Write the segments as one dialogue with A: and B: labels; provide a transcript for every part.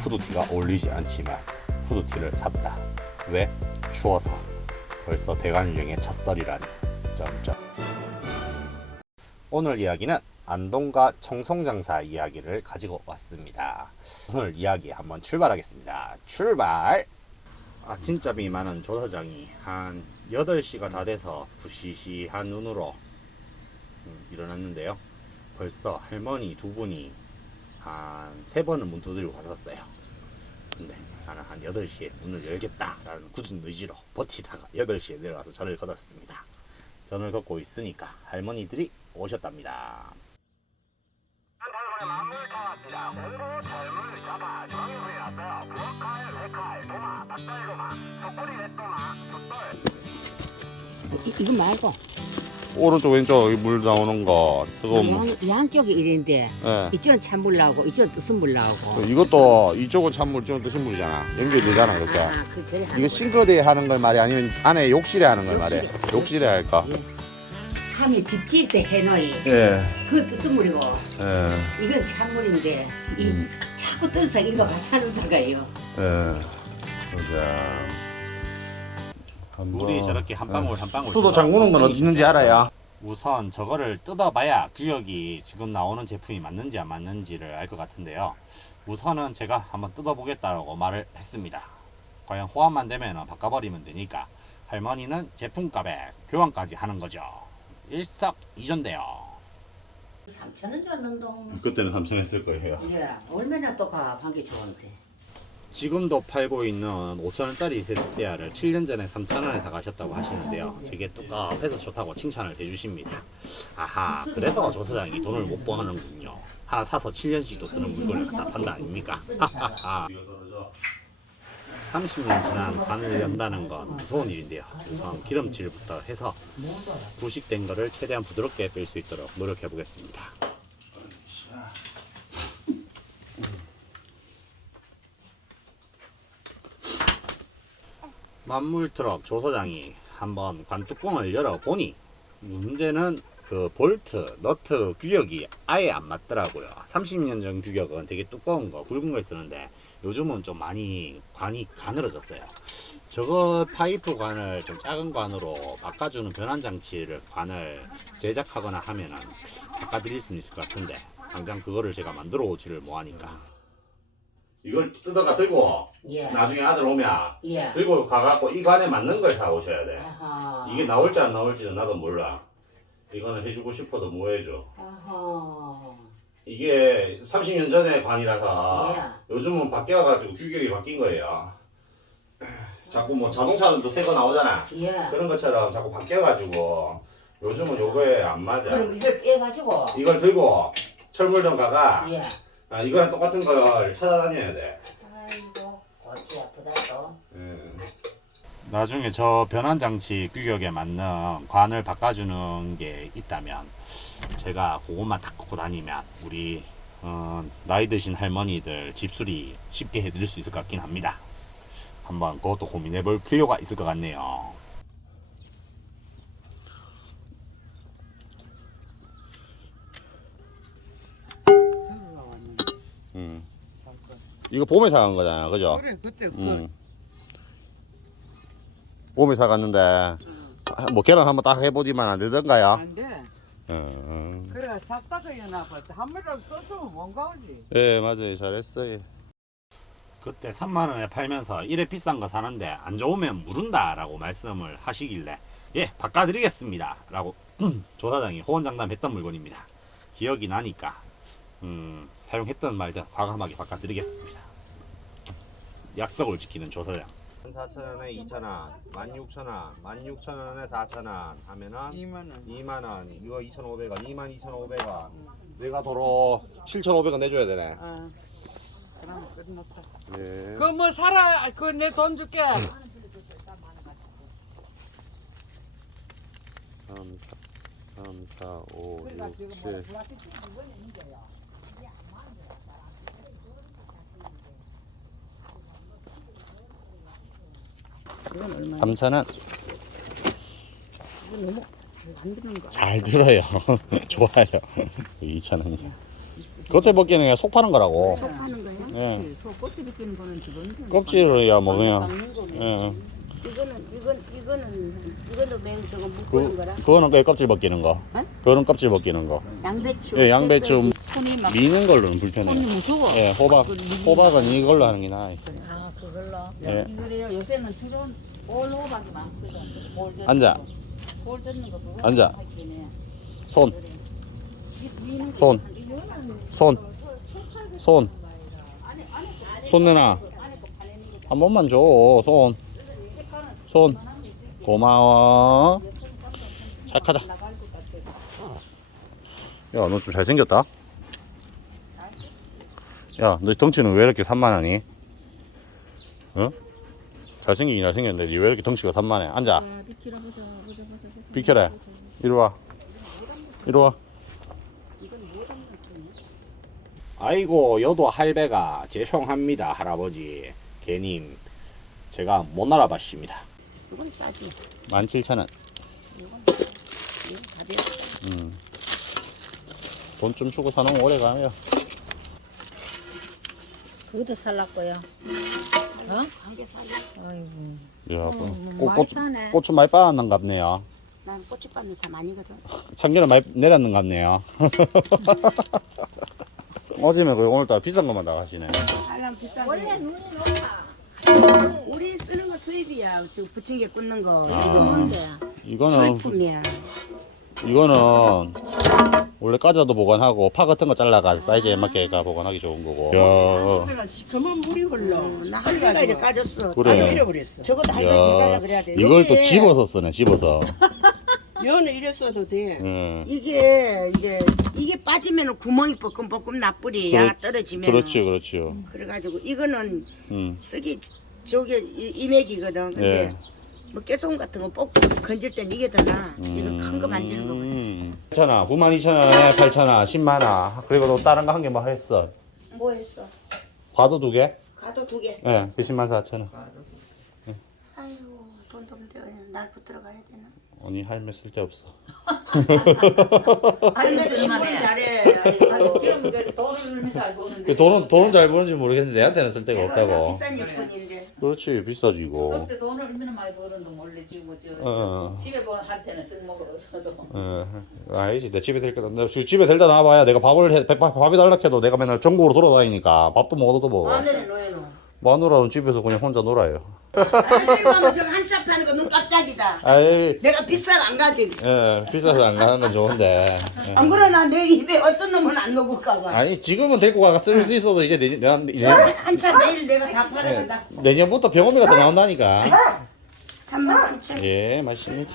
A: 후드티가 어울리지 않지만 후드티를 샀다. 왜? 추워서. 벌써 대관 유행의 첫설이라니. 점점. 오늘 이야기는 안동과 청송장사 이야기를 가지고 왔습니다. 오늘 이야기 한번 출발하겠습니다. 출발! 아 진짜 비 많은 조 사장이 한 8시가 다 돼서 부시시한 눈으로 음, 일어났는데요. 벌써 할머니 두 분이 한 세 번은 문 두드리고 갔었어요. 근데 나는 한 8시에 문을 열겠다라는 굳은 의지로 버티다가 8시에 내려와서 전을 걷었습니다. 전을 걷고 있으니까 할머니들이 오셨답니다.
B: 이, 이거 말고
A: 오른쪽 왼쪽 물 나오는 거 뜨거운 물.
B: 양, 양쪽이 이랬는데
A: 예.
B: 이쪽은 찬물 나오고 이쪽은 뜨순 물 나오고
A: 이것도 이쪽은 찬물, 이쪽은 뜨신 물이잖아. 연결되잖아, 이렇게.
B: 아, 그 저리 하는
A: 이거 싱크대에 하는 걸 말이 아니면 안에 욕실에 하는 걸 말해.
B: 욕실에.
A: 욕실에 할까?
B: 예. 하면 집 지을 때 해놓이
A: 예.
B: 그 뜨순 물이고
A: 예.
B: 이건 찬물인데 이
A: 음.
B: 자꾸 떠서 이거 받쳐놓다가요
A: 예.
C: 저렇게 한 방울 한 방울
A: 수도 잠그는 건 어디 있는지 알아야.
C: 우선 저거를 뜯어봐야 규격이 지금 나오는 제품이 맞는지 안 맞는지를 알 것 같은데요. 우선은 제가 한번 뜯어보겠다라고 말을 했습니다. 과연 호환만 되면 바꿔버리면 되니까 할머니는 제품값에 교환까지 하는 거죠. 일석이조인데요.
B: 3천 원 줬는 동
A: 그때는 3천 했을 거예요.
B: 예, 얼마나 또 가 한 게 좋은데
C: 지금도 팔고 있는 5천원짜리 세숫대야를 7년 전에 3천원에 사가셨다고 하시는데요. 제게 뚜껑해서 좋다고 칭찬을 해주십니다. 아하, 그래서 조 사장이 돈을 못 버는군요. 하나 사서 7년씩도 쓰는 물건을 갖다 판다 아닙니까? 하하하. 30년 지난 관을 연다는 건 무서운 일인데요. 우선 기름칠부터 해서 부식된 거를 최대한 부드럽게 뺄 수 있도록 노력해 보겠습니다. 만물 트럭 조사장이 한번 관뚜껑을 열어보니 문제는 그 볼트, 너트 규격이 아예 안 맞더라고요. 30년 전 규격은 되게 두꺼운 거, 굵은 걸 쓰는데 요즘은 좀 많이 관이 가늘어졌어요. 저거 파이프 관을 좀 작은 관으로 바꿔주는 변환 장치를 관을 제작하거나 하면은 바꿔드릴 수 있을 것 같은데 당장 그거를 제가 만들어 오지를 뭐하니까 이걸 뜯어가 들고
B: 예,
C: 나중에 아들 오면
B: 예
C: 들고 가갖고 이 관에 맞는 걸 사오셔야 돼.
B: 아하
C: 이게 나올지 안 나올지는 나도 몰라. 이거는 해주고 싶어도 뭐 해줘.
B: 아하
C: 이게 30년 전의 관이라서
B: 예.
C: 요즘은 바뀌어가지고 규격이 바뀐 거예요. 자꾸 뭐 자동차들도 새 거 나오잖아.
B: 예
C: 그런 것처럼 자꾸 바뀌어가지고 요즘은 요거에 안 맞아.
B: 그럼 이걸 빼가지고
C: 이걸 들고 철물점 가가
B: 예
C: 아, 이거랑 똑같은 걸 찾아다녀야 돼.
B: 아이고 골치 아프다 또
C: 나중에 저 변환 장치 규격에 맞는 관을 바꿔주는 게 있다면 제가 그것만 딱 갖고 다니면 우리 어, 나이 드신 할머니들 집수리 쉽게 해드릴 수 있을 것 같긴 합니다. 한번 그것도 고민해 볼 필요가 있을 것 같네요.
A: 이거 봄에 사간 거잖아, 그죠?
D: 그래 그때 그
A: 음. 봄에 사갔는데 뭐 계란 한번 딱 해보기만 안 되던가요?
D: 안돼
A: 음.
D: 그래 샀다가 때한 번이라도 썼으면 뭔가 오지
A: 예, 맞아요, 잘했어요.
C: 그때 3만 원에 팔면서 이래 비싼 거 사는데 안 좋으면 무른다라고 말씀을 하시길래 예 바꿔드리겠습니다 라고 조 사장이 호언장담했던 물건입니다 기억이 나니까 음, 사용했던 말들 과감하게 바꿔드리겠습니다 약속을 지키는 조사장
A: 4,000원에 2,000원, 16,000원, 16,000원에 4,000원 하면은
D: 2만원
A: 2만 원, 이거 2,500원, 22,500원. 내가 도로 7,500원 내줘야 되네.
D: 아 그럼 끝났다
A: 예.
D: 그 뭐 사라 그 내 돈 줄게
A: 3, 4, 3, 4, 5, 6, 7.
B: 이건 얼마
A: 3,000원.
B: 너무 잘 만드는 거
A: 잘 들어요. 좋아요. 2,000원이야. 겉에 벗기는 그냥 속 파는 거라고.
B: 하는 거야?
C: 예.
B: 소 껍질 거는 저건
C: 껍질이야 뭐 그냥. 예.
B: 이거는 이건 이거는 이거는 맹 저거
C: 그,
B: 묶는 거라.
C: 그거는 그 껍질 벗기는 거.
B: 어?
C: 그거는 껍질 벗기는 거.
B: 양배추.
C: 예, 양배추
B: 손이 막
C: 미는 걸로는 불편해요.
B: 손이 무서워.
C: 예, 호박 호박은 이걸로 하는 게 나아요.
B: 아 그걸로.
C: 예.
B: 이거래요. 요새는 주로 볼호박이 많거든. 볼 젓는
C: 앉아.
B: 거. 볼 젓는 거 그거.
C: 앉아.
B: 하긴 해.
C: 손,
B: 그래. 이 위는
C: 손. 손, 손, 손 내놔. 한 번만 줘. 손, 손. 고마워. 착하다. 야, 너 좀 잘생겼다. 야, 너 덩치는 왜 이렇게 산만하니? 어? 잘생기긴 잘생겼는데 왜 이렇게 덩치가 산만해? 앉아.
B: 아, 비키라 보자. 보자 보자. 보자.
C: 비켜라. 이리 와. 이리 와.
B: 이건 뭐 담는 통이야?
A: 아이고 여도 할배가 죄송합니다 할아버지 개님 제가 못 알아봤습니다
B: 이건 싸지.
C: 17,000원.
B: 이건 이건 가벼워.
C: 음. 돈좀 주고 사놓으면 오래 가요.
B: 그것도 살랐고요. 어? 한개 살려. 아이고.
C: 야,
B: 음,
C: 꽃, 꽃. 고추 많이 빠았는 갑네요.
B: 난 고추 받는 사람 아니거든.
C: 참기름 많이 내렸는 갑네요. 어제면 그 오늘따라 비싼 것만 나가시네.
B: 알람 비싸지.
E: 원래 눈이 높아.
B: 우리 쓰는 거 수입이야. 지금 부침개 굽는 거.
C: 아.
B: 지금 뭔데?
C: 이거는,
B: 수입품이야.
C: 이거는 원래 까자도 보관하고 파 같은 거 잘라가지고 사이즈에 맞게 가 보관하기 좋은 거고. 야,
D: 시커먼 물이 흘러.
B: 어, 나 할배가 이렇게 까줬어.
C: 그래.
D: 나는 잃어버렸어.
B: 저것도 할배가 해달라 그래야 돼.
C: 이걸 또 집어서 쓰네, 집어서.
D: 면은 이랬어도 돼.
C: 예.
B: 이게 이제 이게 빠지면 구멍이 뻐끔뻐끔 나뿌리
C: 그렇-
B: 야 떨어지면.
C: 그렇죠, 그렇죠.
B: 그래가지고 이거는
C: 음.
B: 쓰기 저게 이- 이맥이거든. 근데
C: 예.
B: 뭐 깨소금 같은 거 뽑고 건질 땐 이게 더 나아. 이거 큰 거 만지는 거거든.
C: 음. 8,000원, 92,000원에 8,000원, 10만원. 그리고 또 다른 거 한 개 뭐 했어?
B: 뭐 했어?
C: 과도 두 개?
B: 가도 두 개.
C: 예, 그 10만 4천원.
B: 아이고 돈도 없는데 날 붙들어 가야 되나?
C: 아니, 할매 쓸데없어.
B: 아니
E: 쓸만해.
B: 잘해. 아이고.
E: 그럼 왜 돈을 얼마 잘 버는데.
C: 그 돈은, 돈은 잘 버는지 모르겠는데 내한테는 쓸데가
B: 내가
C: 없다고.
B: 비싼 일꾼인데.
C: 그렇지, 비싸지, 이거.
E: 그때 돈을 뭐저
C: 어.
E: 집에 뭐 한테는 쓸 먹으러서도.
C: 예, 알지. 내 집에 될 거다. 내 지- 집에 될다 나와봐야 내가 밥을 해, 밥, 밥이 달라 해도 내가 맨날 전국으로 돌아다니니까 밥도 못 얻어 먹어.
B: 마늘에 놓여놓.
C: 마누라는 집에서 그냥 혼자 놀아요.
B: 가면 저거 한참 파는 거 눈 깜짝이다.
C: 아이,
B: 내가 비싼 안 가지.
C: 예, 비싸서 안 가는 건 좋은데. 예.
B: 안 그러나 내 입에 어떤 놈은 안 녹을까 봐.
C: 아니, 지금은 데리고 가가 쓸수 있어도 이제 내년, 내년,
B: 저
C: 내년,
B: 한참 매일 내가 다 팔아간다.
C: 내년부터 병원비 가 더 나온다니까.
B: 3만 3천.
C: 예, 맛있습니다.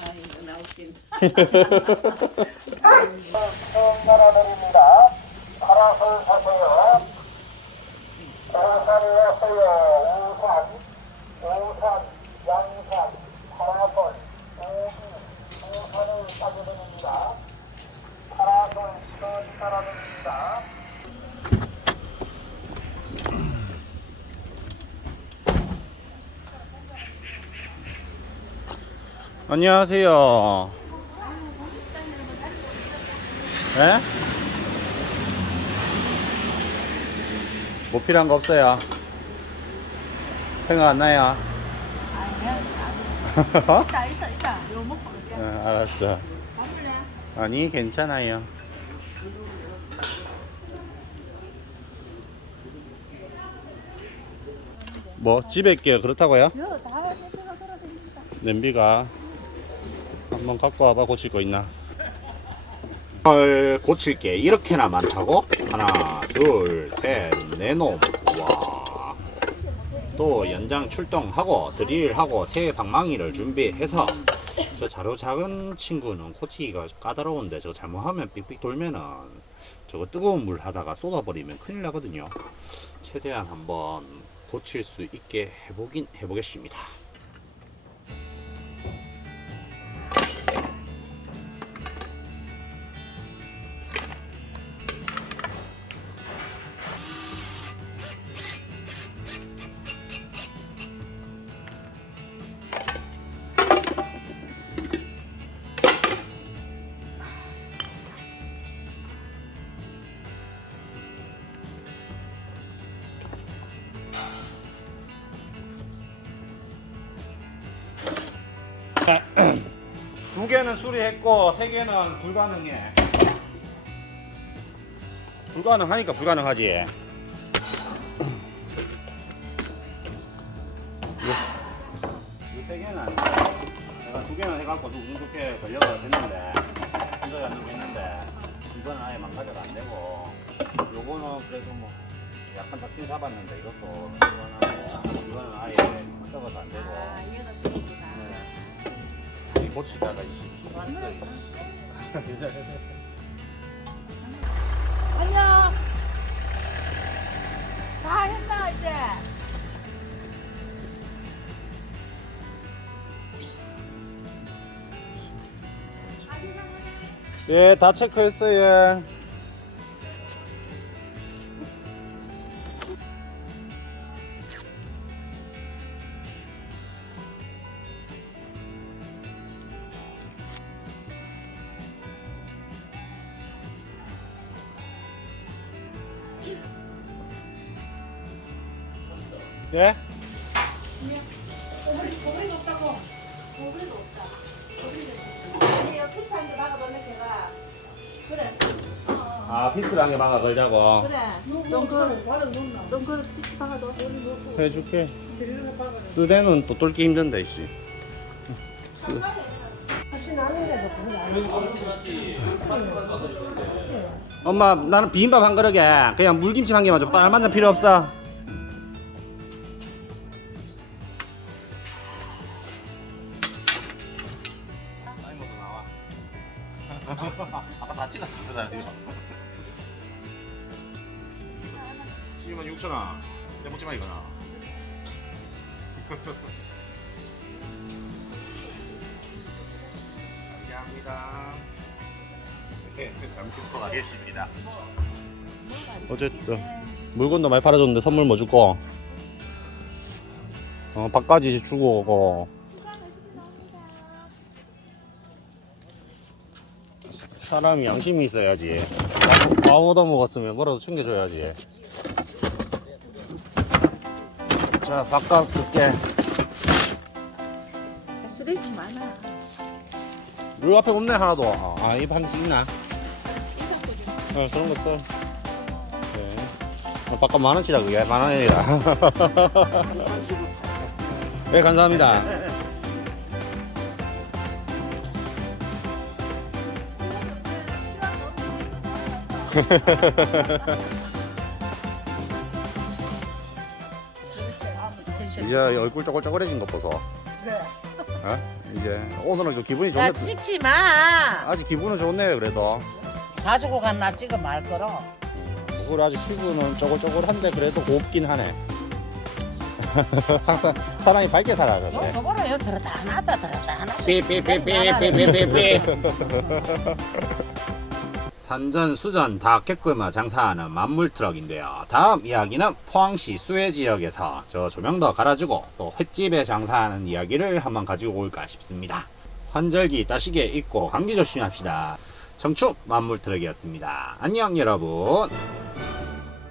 C: 안녕하세요. 예? 뭐 필요한 거 없어요? 생각 안 나요?
B: 있다 있어 있다. 이거 먹고 그래.
C: 예, 알았어.
B: 먹을래?
C: 아니, 괜찮아요. 뭐, 집에 게 그렇다고요? 냄비가 한번 갖고 와봐 고칠 거 있나?
A: 헐 고칠 게 이렇게나 많다고? 하나 둘셋네놈 와. 또 연장 출동하고 드릴하고 새 방망이를 준비해서 저 자료 작은 친구는 고치기가 까다로운데 저거 잘못하면 삑삑 돌면은 저거 뜨거운 물 하다가 쏟아버리면 큰일 나거든요 최대한 한번 고칠 수 있게 해보긴 해보겠습니다
C: 두 개는 수리했고 세 개는 불가능해. 불가능하니까 불가능하지. 이세 개는 내가 두 개는 해갖고 운 좋게 걸려가 됐는데 생각이 안 했는데 이거는 아예 망가져가 안 되고 요거는 그래도 뭐 약간 잡긴 잡았는데 이것도 이거는 이거는 아예 썩어도 안 되고
B: 아,
C: 고치다가 이씨 왔어 이씨.
D: 안녕. 다 했나 이제?
C: 예, 다 체크했어요. 예? 아, 피스를 한개 막아 걸자고.
B: 그래. 넌그 피시 박아도
C: 해줄게. 쓰대는 또 뚫기 힘든데. 쓰. 엄마, 나는 비빔밥 한 그릇에 그냥 물김치 한 개만 줘. 빨만장 필요 없어. 거나. 감사합니다. 네, 잠시 후 가겠습니다. 어쨌든 물건도 많이 팔아줬는데 선물 뭐 줄거? 어, 밥까지 주고 오고. 사람이 양심이 있어야지. 밥 얻어 먹었으면 뭐라도 챙겨줘야지. 자, 바깥 쓸게.
B: 쓰레기 많아.
C: 요 앞에 없네 하나도. 아, 이 방식 있나? 어, 그런 거 써. 네. 어, 바깥 만 원치다 그게 만 원이라. 네, 감사합니다. 이제 얼굴 쪼글쪼글해진 거 보소.
D: 그래.
C: 어? 이제 오늘은 좀 기분이
D: 야
C: 좋네.
D: 찍지 마.
C: 아직 기분은 좋네요, 그래도.
D: 가지고 갔나 찍어 말 거로.
C: 얼굴 아직 피부는 쪼글쪼글한데 그래도 곱긴 하네. 항상 사람이 밝게 살아 근데.
D: 저거로 여기 들었다 놨다 들었다 놨다.
C: 삐삐삐삐삐삐삐삐. 산전 수전 다 깨끗이 장사하는 만물 트럭인데요. 다음 이야기는 포항시 수해 지역에서 저 조명도 갈아주고 또 횟집에 장사하는 이야기를 한번 가지고 올까 싶습니다. 환절기 따시게 입고 감기 조심합시다. 청축 만물 트럭이었습니다. 안녕 여러분.